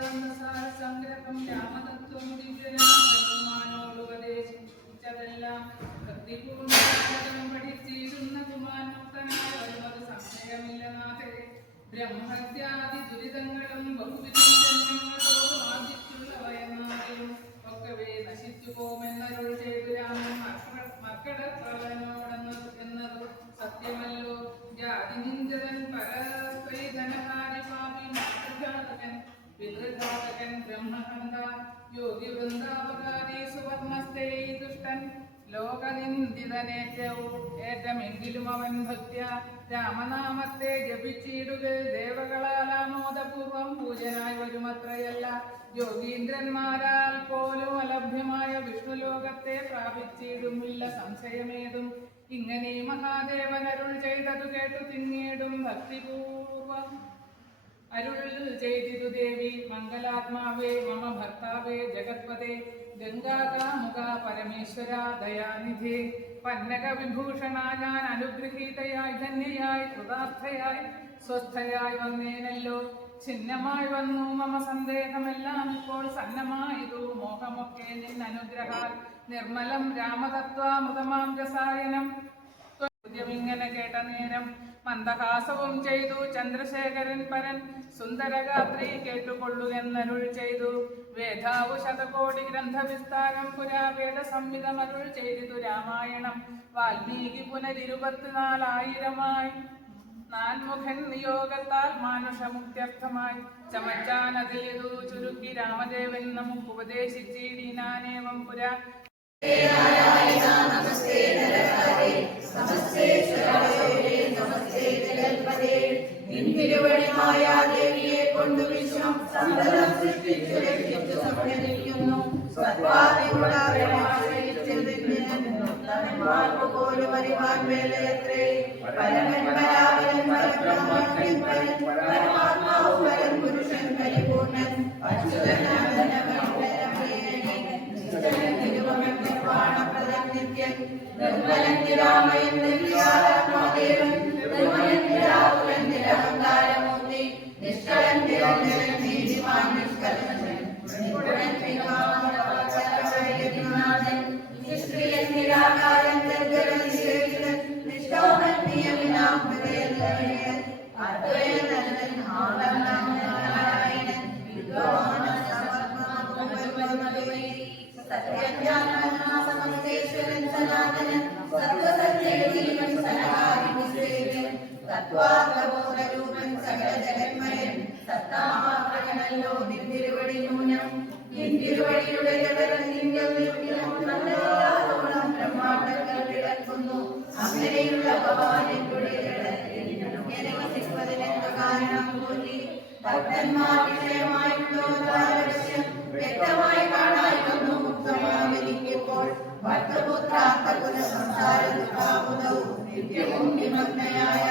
സർവവേദാന്തസാരസംഗ്രഹം രാമതത്വം ദിവ്യനാമോടുപദേശിച്ചതെല്ലാം ഭക്തിപൂർണ്ണം പഠിച്ചിരുന്ന കുമാനോത്തനായ വരുന്നത് സംശയമില്ല നാഥേ. ബ്രഹ്മത്യാദി ദുരിതങ്ങളും ബഹുവിധം ജന്മങ്ങളോട് ആദിച്ചുള്ളവയെന്നാലും ഒക്കവേ നശിച്ചു പോമെന്നരുൾ ചെയ്തു രാമൻ മക്കടപ്രവനോടെന്നത് സത്യമല്ലോ. ജാതിനിന്ദൻ പരസ്ത്രീധനഹാരി പാപി മാതൃഘാതകൻ പിതൃഘാതകൻ ബ്രഹ്മഹന്ത യോഗി വൃന്ദാപകാരി സുവർണസ്ഥേ ദുഷ്ടൻ ലോകനിന്ദിതനേറ്റമെങ്കിലും അവൻ ഭക്ത്യ രാമനാമത്തെ ജപിച്ചിടുക ദേവകളാൽ ആമോദപൂർവം പൂജനായി വരുമത്രയല്ല. യോഗീന്ദ്രന്മാരാൽ പോലും അലഭ്യമായ വിഷ്ണുലോകത്തെ പ്രാപിച്ചിടുമില്ല സംശയമേതും. ഇങ്ങനെ മഹാദേവൻ അരുൾ ചെയ്തതു കേട്ടു പിന്നീടും ഭക്തിപൂർവം അരുൾ ചെയ്തിതു ദേവി. മംഗലാത്മാവേ മമ ഭർത്താവേ ജഗത്പദേ ഗംഗാകാമുക പരമേശ്വര ദയാനിധി പന്നക വിഭൂഷണ ഞാൻ അനുഗ്രഹീതയായി ധന്യയായി കൃതാർത്ഥയായി സ്വസ്ഥയായി വന്നേനല്ലോ. ഛിന്നമായി വന്നു മമ സന്ദേഹമെല്ലാം ഇപ്പോൾ സന്നമായതു മോഹമൊക്കെ നിന്നനുഗ്രഹാൽ നിർമ്മലം രാമതത്വാമൃതമാം രസായനം. ഇങ്ങനെ കേട്ട നേരം മന്ദഹാസവും ചെയ്തു ചന്ദ്രശേഖരൻ പരൻ സുന്ദരഗാത്രി കേട്ടുകൊള്ളുകെന്നരുൾ ചെയ്തു. വേദാവു ശതകോടി ഗ്രന്ഥവിസ്താരം പുരാ വേദ സംഹിതമരുൾ ചെയ്തു രാമായണം. വാൽമീകി പുനരിരുപത്തിനാലായിരമായി നാൻമുഖൻ നിയോഗത്താൽ മാനുഷമുക്ത്യർത്ഥമായി ചമച്ചാനതിലിതു ചുരുക്കി രാമദേവൻ നമുക്ക് ഉപദേശിച്ചിടിനാനേവം പുരാ. നമസ്തേ നരഹരേ നമസ്തേ ശിവേ നമസ്തേ ജഗൽപദേ. നിൻതിരുവടിമായ ദേവിയെ കൊണ്ട് വിശ്വം സന്തതം സൃഷ്ടിച്ചു രക്ഷിച്ചു സംരക്ഷിക്കുന്നു. പോലും അറിവാൻ വേലയത്രേ. പരമന്മരാവരൻ പരബ്രഹ്മൻ പരമാത്മാവ് പരൻ പുരുഷൻ പരിപൂർണൻ അച്യുതനാഥനവൻ നിർമ്മലൻ നിരാമയൻ നിർവികാരാത്മാദേവൻ നിർമ്മലൻ നിരാകുലൻ നിരഹങ്കാരമൂർത്തി നിഷ്കളൻ നിരഞ്ജനൻ നീതിമാൻ നിഷ്കൽമശൻ നിഷ്ക്രിയൻ നിരാകാരൻ നിർജ്ജലൻ നിരേഷിതൻ നിഷ്ഠോമൻ നിയമിനാം ഹൃദയൻ അദ്വൈതനന്ദൻ ആനന്ദനാരായണൻ വിദ്വാന സത്യജ്ഞാനമനോസമസ്തേശ്വരൻ സനാതനൻ സർവസത്യജീവൻ സനാദിനിശ്ചേയൻ തത്വാബോധരൂപൻ സകല ജഗന്മയൻ സത്താമാത്രകനല്ലോ നിന്തിരുവടി നൂനം. നിന്തിരുവടിയുടെ ജഗതോളം ബ്രഹ്മാണ്ടങ്ങൾ കിടക്കുന്നു. അങ്ങനെയുള്ള ഭവാനിയുടെ വസിപ്പതിനെന്ത് കാരണം കൂടി ഭക്തന്മാർ വിഷയമായിട്ടുള്ളവരാവശ്യം വ്യക്തമായി കാണായി വന്നു. മുക്തമായിരിക്കുമ്പോൾ ഭക്തപുത്രാർത്ഥകുല സംസാര ദുഃഖാബുധവും നിത്യവും നിമഗ്നയായ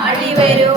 ആടി വരൂ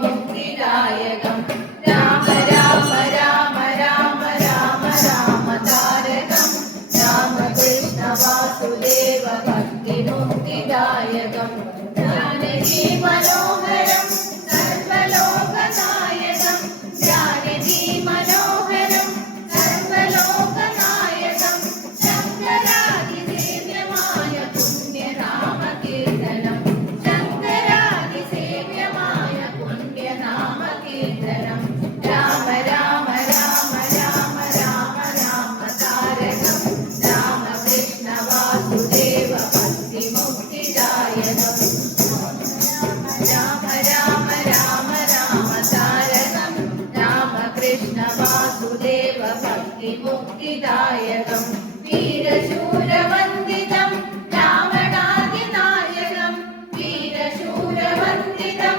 मुक्तिदायकं राम राम राम राम राम राम तारकं राम कृष्ण वासुदेव भक्ति मुक्तिदायकं जानकी मनोहरं सर्वलोकनायकं जानकी मनोहरं सर्वलोकनायकं शङ्करादिसेव्यमाय पुण्य राम कीर्तनं राम राम राम राम राम राम तारकं राम कृष्ण वासुदेव भक्ति मुक्तिदायकं राम राम राम राम तारकं राम कृष्ण वासुदेव भक्ति मुक्तिदायकं वीरशूरवन्दितं रावणादिनायकं वीरशूरवन्दितं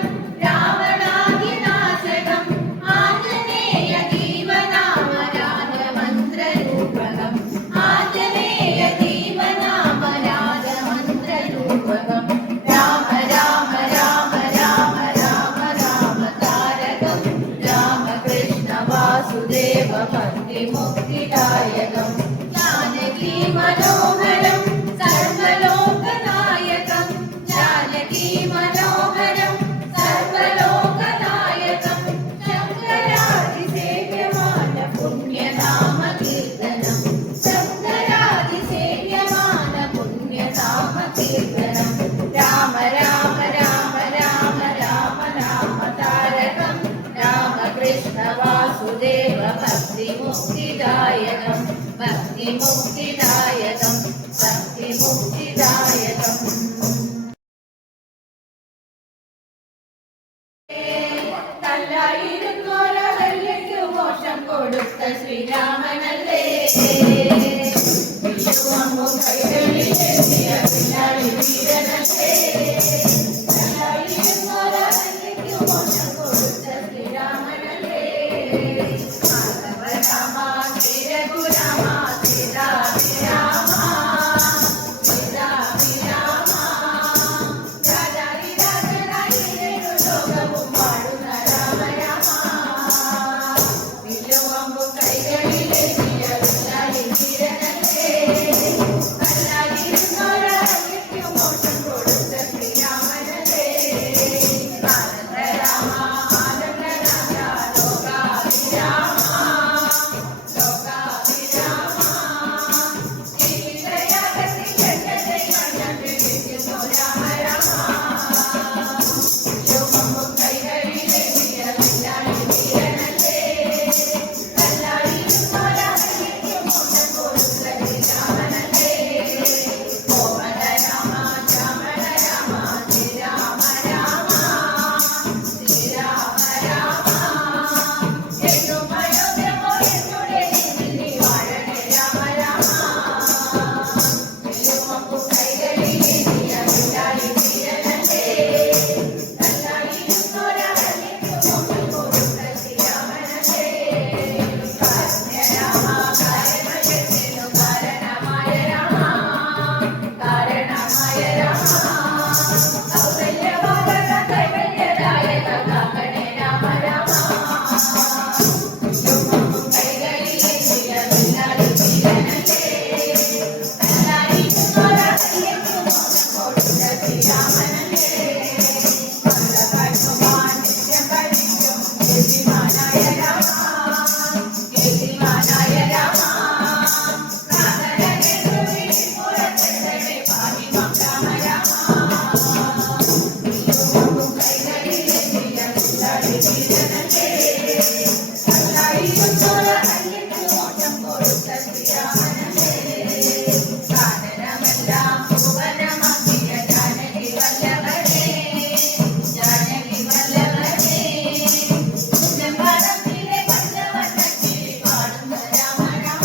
वासुदेव भक्ति मुक्तिदायकं जानकी मनोहरं सर्वलोकनायकं जानकी मनोहरं सर्वलोकनायकं शङ्करादिसेव्यमान पुण्यनाम कीर्तनं शङ्करादिसेव्यमान पुण्यनाम कीर्तनं राम राम राम राम राम राम तारकं राम कृष्ण वासुदेव भक्ति मुक्तिदायकं भक्ति मुक्तिदायकं भक्ति मुक्तिदायकं തല്ലായിരുന്നോരഹല്യയ്ക്കു മോക്ഷം കൊടുത്ത ശ്രീരാമനല്ലേ വിഷുവമ്പും കൈകളിലെത്തിയ പിന്നാളി വീരനല്ലേ തല്ലായിരുന്നോരഹല്യയ്ക്കു മോക്ഷം കൊടുത്ത ശ്രീരാമനല്ലേ മാധവ രാമ ശ്രീരഘുരാമ സീതാഭിരാമ സീതാഭിരാമ രാജാതി രാജനായി ലോകവും വാഴുന്ന രാമ രാമ വില്ലുവമ്പു കൈകളിലെത്തിയ പിന്നാളി വീരനല്ലേ തല്ലായിരുന്നോരഹല്യയ്ക്കു മോക്ഷം കൊടുത്ത ശ്രീരാമനല്ലേ ആനന്ദ രാമ ആനന്ദ രാജ ലോകാഭിരാമ ലോകാഭിരാമ ശ്രീലയാഗത്തിൽ ജഗദൈവം രാമ രാമ ലോകമ്പു കൈകളിലെത്തിയ പിന്നാളി വീരനല്ലേ തല്ലായിരുന്നോരഹല്യയ്ക്കു മോക്ഷം കൊടുത്ത ശ്രീരാമനല്ലേ കോമള രാമ ശ്യാമള രാമ ശ്രീരാമ രാമ ശ്രീരാമ രാമ എന്നും അയോധ്യമോ എന്നുടെ നീ വാഴണേ രാമ രാമ വില്ലുവമ്പു കൈകളിലെത്തിയ പിന്നാളി വീരനല്ലേ തല്ലായിരുന്നോരഹല്യയ്ക്കു മോക്ഷം കൊടുത്ത ശ്രീരാമനല്ലേ കാരുണ്യ രാമ കാരണജത്തിനു കാരണമായ രാമ കാരണമായ രാമ കൗസല്യവാദന കൈവല്യദായക കാക്കണേ രാമ രാമ വില്ലുവമ്പു കൈകളിലെത്തിയ പിന്നാളി വീരനല്ലേ തല്ലായിരുന്നോരഹല്യയ്ക്കു മോക്ഷം കൊടുത്ത ശ്രീരാമനല്ലേ ഭഗവാൻ നിത്യം ഭജിക്കും യതിമാനായ രാമ യതിമാനായ രാമ പ്രാണനേന്ദ്രനെ പുറത്തെത്തണേ പാവിമാം രാമ രാമ വില്ലുവമ്പു കൈകളിലെത്തിയ പിന്നാളി വീരനല്ലേ തല്ലായിരുന്നോരഹല്യയ്ക്കു മോക്ഷം കൊടുത്ത ശ്രീരാമനല്ലേ സാദരമെല്ലാം ഭുവനമാക്കിയ ജാനകി വല്ലഭനേ ജാനകി വല്ലഭനേ കുഞ്ഞമ്പറമ്പിലെ പഞ്ചവർണ്ണക്കിളി പാടുന്ന രാമ രാമ